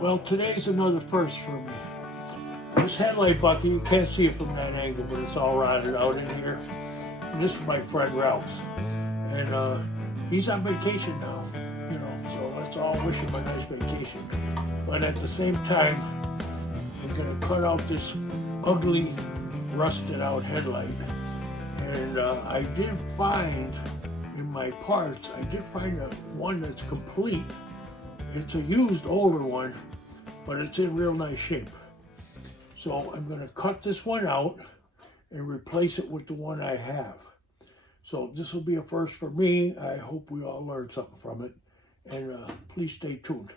Well, today's another first for me. This headlight bucket, you can't see it from that angle, but it's all rotted out in here. And this is my friend Ralph's. And he's on vacation now, so let's all wish him a nice vacation. But at the same time, I'm gonna cut out this ugly, rusted out headlight. And I did find in my parts, I did find one that's complete. It's a used older one, but it's in real nice shape. So I'm going to cut this one out and replace it with the one I have. So this will be a first for me. I hope we all learned something from it. And please stay tuned.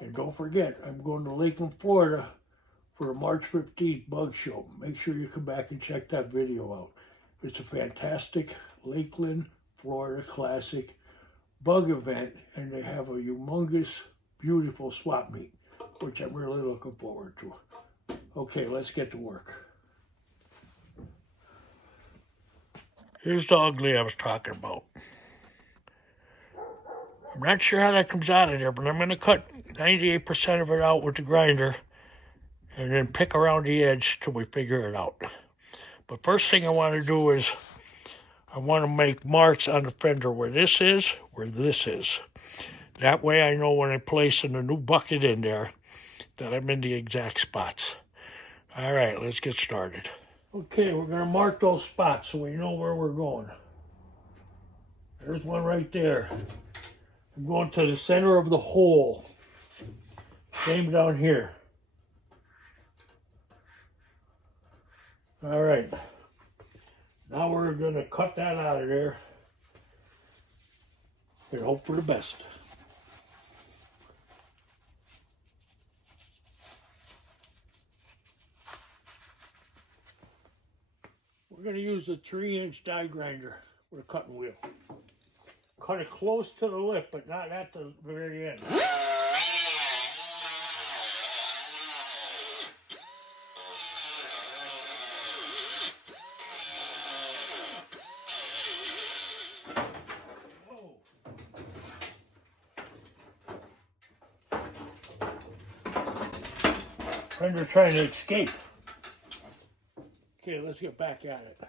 And don't forget, I'm going to Lakeland, Florida for the March 15th bug show. Make sure you come back and check that video out. It's a fantastic Lakeland, Florida classic bug event, and they have a humongous, beautiful swap meet, which I'm really looking forward to. Okay, let's get to work. Here's the ugly I was talking about. I'm not sure how that comes out of there, but I'm going to cut 98% of it out with the grinder and then pick around the edge till we figure it out. But first thing I want to do is I want to make marks on the fender where this is, where this is. That way I know when I'm placing the new bucket in there that I'm in the exact spots. All right, let's get started. Okay, we're going to mark those spots so we know where we're going. There's one right there. I'm going to the center of the hole. Same down here. All right. Now we're going to cut that out of there and hope for the best. We're going to use a 3-inch die grinder with a cutting wheel. Cut it close to the lip, but not at the very end. Fender trying to escape. Okay, let's get back at it.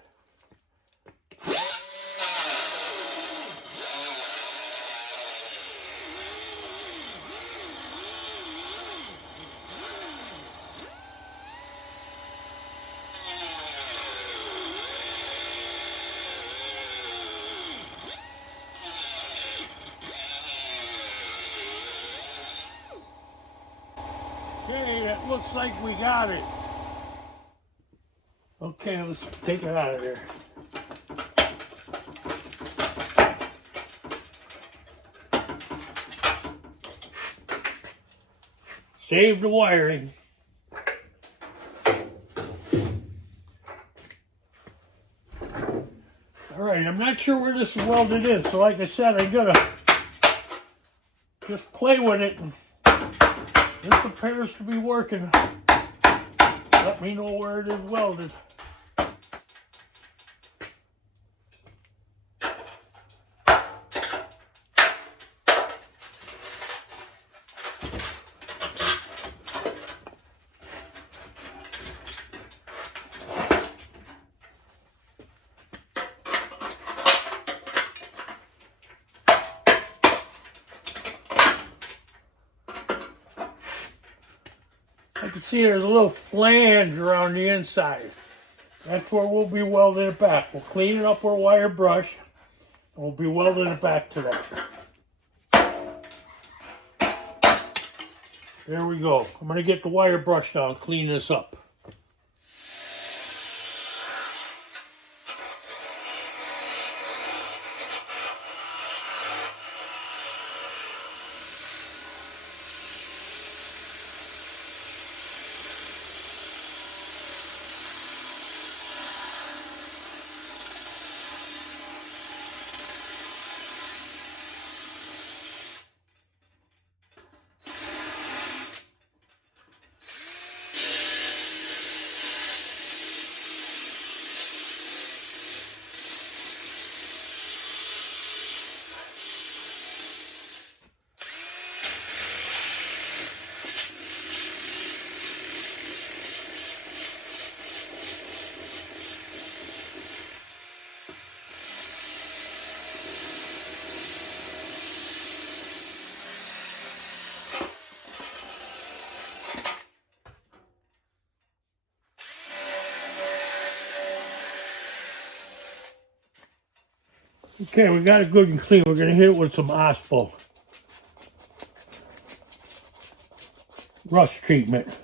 Okay, that looks like we got it. Okay, let's take it out of there. Save the wiring. All right, I'm not sure where this is welded in, so like I said, I'm gonna just play with it. And this appears to be working. Let me know where it is welded. I can see there's a little flange around the inside. That's where we'll be welding it back. We'll clean it up with a wire brush, and we'll be welding it back to that. There we go. I'm going to get the wire brush now and clean this up. Okay, we got it good and clean. We're going to hit it with some Ospo rust treatment.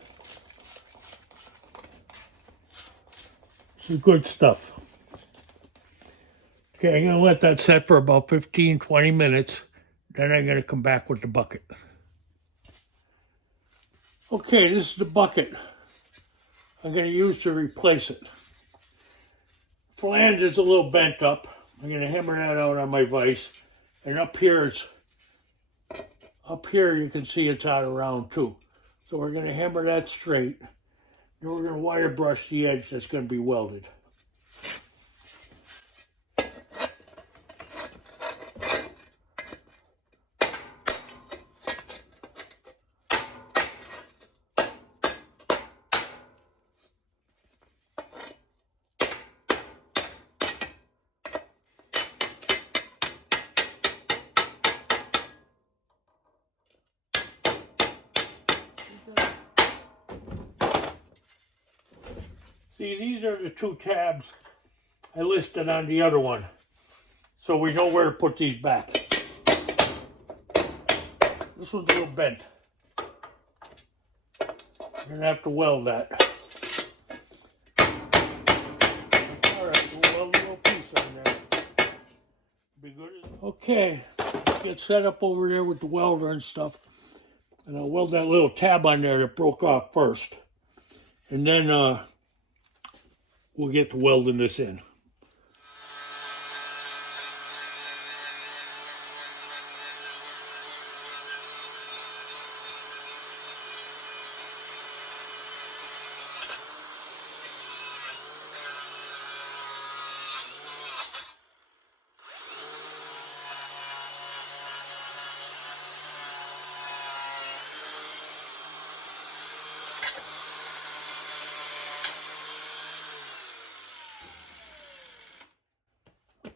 Some good stuff. Okay, I'm going to let that set for about 15-20 minutes. Then I'm going to come back with the bucket. Okay, this is the bucket I'm going to use to replace it. Flange is a little bent up. I'm going to hammer that out on my vise. And up here you can see it's out of round too. So we're going to hammer that straight. Then we're going to wire brush the edge that's going to be welded. See, these are the two tabs I listed on the other one, so we know where to put these back. This one's a little bent. You're going to have to weld that. Alright, we'll weld a little piece on there. Be good. Okay, let's get set up over there with the welder and stuff. And I'll weld that little tab on there that broke off first. And then we'll get to welding this in.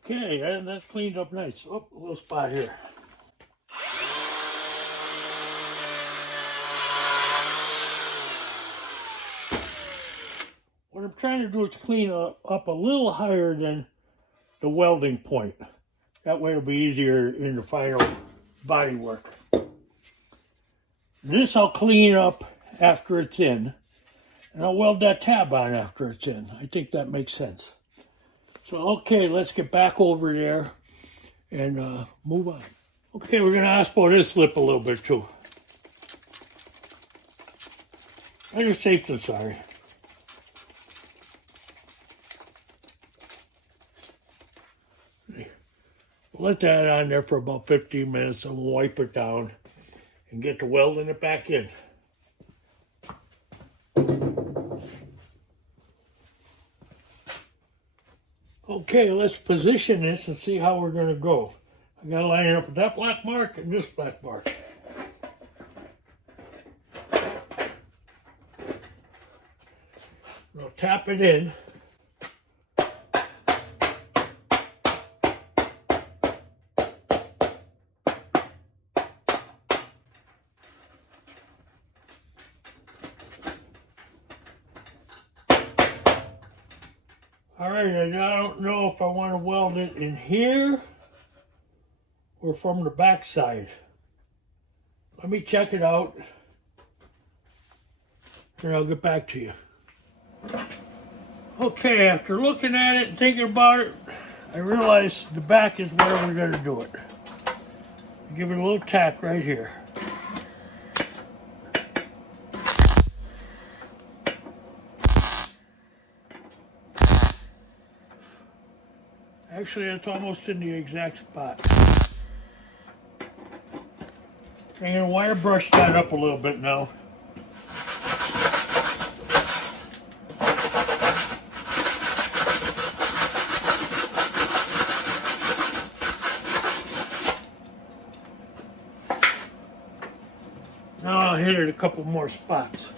Okay, and that's cleaned up nice. Oh, a little spot here. What I'm trying to do is clean up a little higher than the welding point. That way it'll be easier in the final body work. This I'll clean up after it's in, and I'll weld that tab on after it's in. I think that makes sense. So, okay, let's get back over there and move on. Okay, we're going to Ospo this lip a little bit too. I just taped it, sorry. We'll let that on there for about 15 minutes and we'll wipe it down and get to welding it back in. Okay, let's position this and see how we're going to go. I got to line it up with that black mark and this black mark. We'll tap it in. Alright, I don't know if I want to weld it in here or from the back side. Let me check it out and I'll get back to you. Okay, after looking at it and thinking about it, I realized the back is where we're going to do it. Give it a little tack right here. Actually, it's almost in the exact spot. I'm going to wire brush that up a little bit now. Now I'll hit it a couple more spots.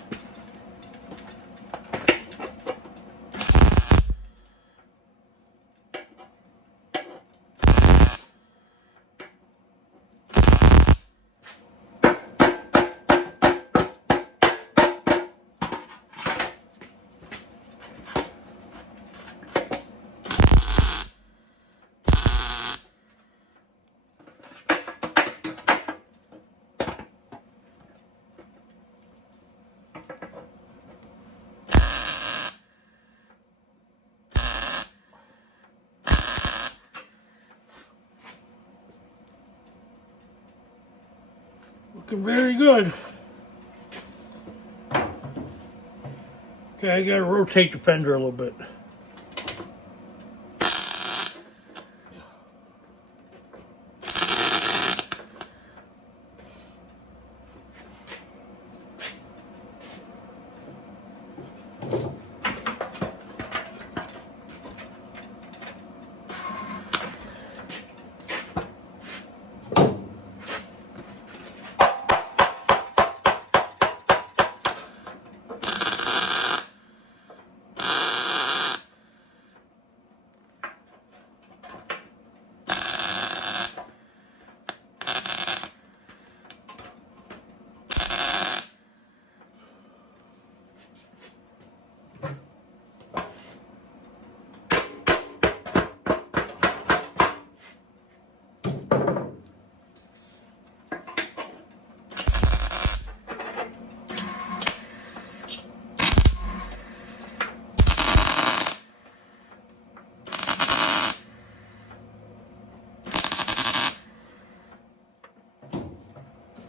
Looking very good. Okay, I gotta rotate the fender a little bit.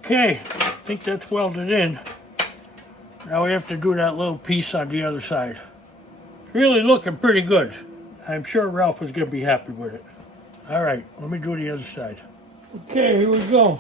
Okay, I think that's welded in. Now we have to do that little piece on the other side. Really looking pretty good. I'm sure Ralph is going to be happy with it. All right, let me do the other side. Okay, here we go.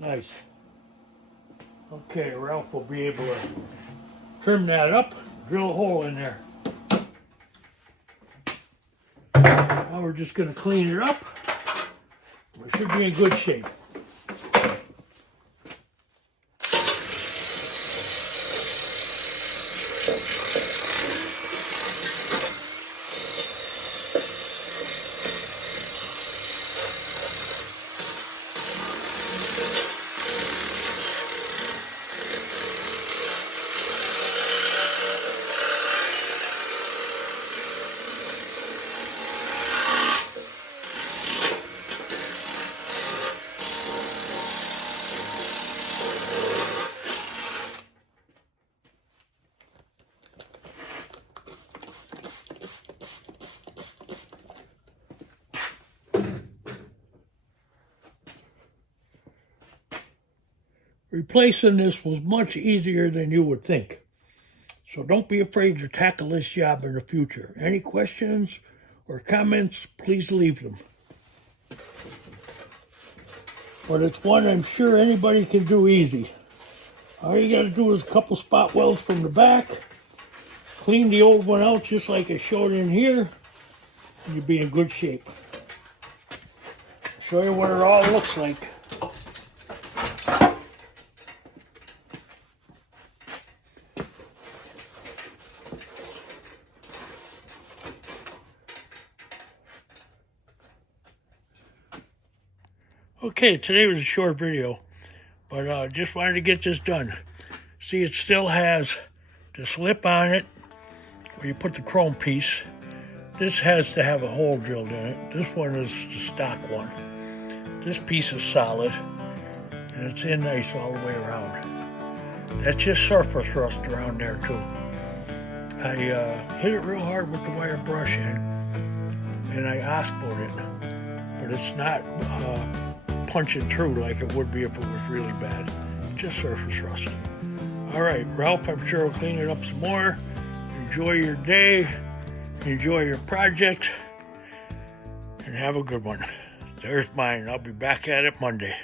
Nice. Okay, Ralph will be able to trim that up, drill a hole in there. Now we're just going to clean it up. We should be in good shape. Replacing this was much easier than you would think. So don't be afraid to tackle this job in the future. Any questions or comments, please leave them. But it's one I'm sure anybody can do easy. All you got to do is a couple spot welds from the back, clean the old one out just like I showed in here, and you'll be in good shape. I'll show you what it all looks like. Okay, today was a short video, but just wanted to get this done. See, it still has the slip on it where you put the chrome piece. This has to have a hole drilled in it. This one is the stock one. This piece is solid, and it's in nice all the way around. That's just surface rust around there too. I hit it real hard with the wire brush and I ospoed it, but it's not punching through like it would be if it was really bad. Just surface rust. All right, Ralph, I'm sure will clean it up some more. Enjoy your day, enjoy your project, and have a good one. There's mine. I'll be back at it Monday.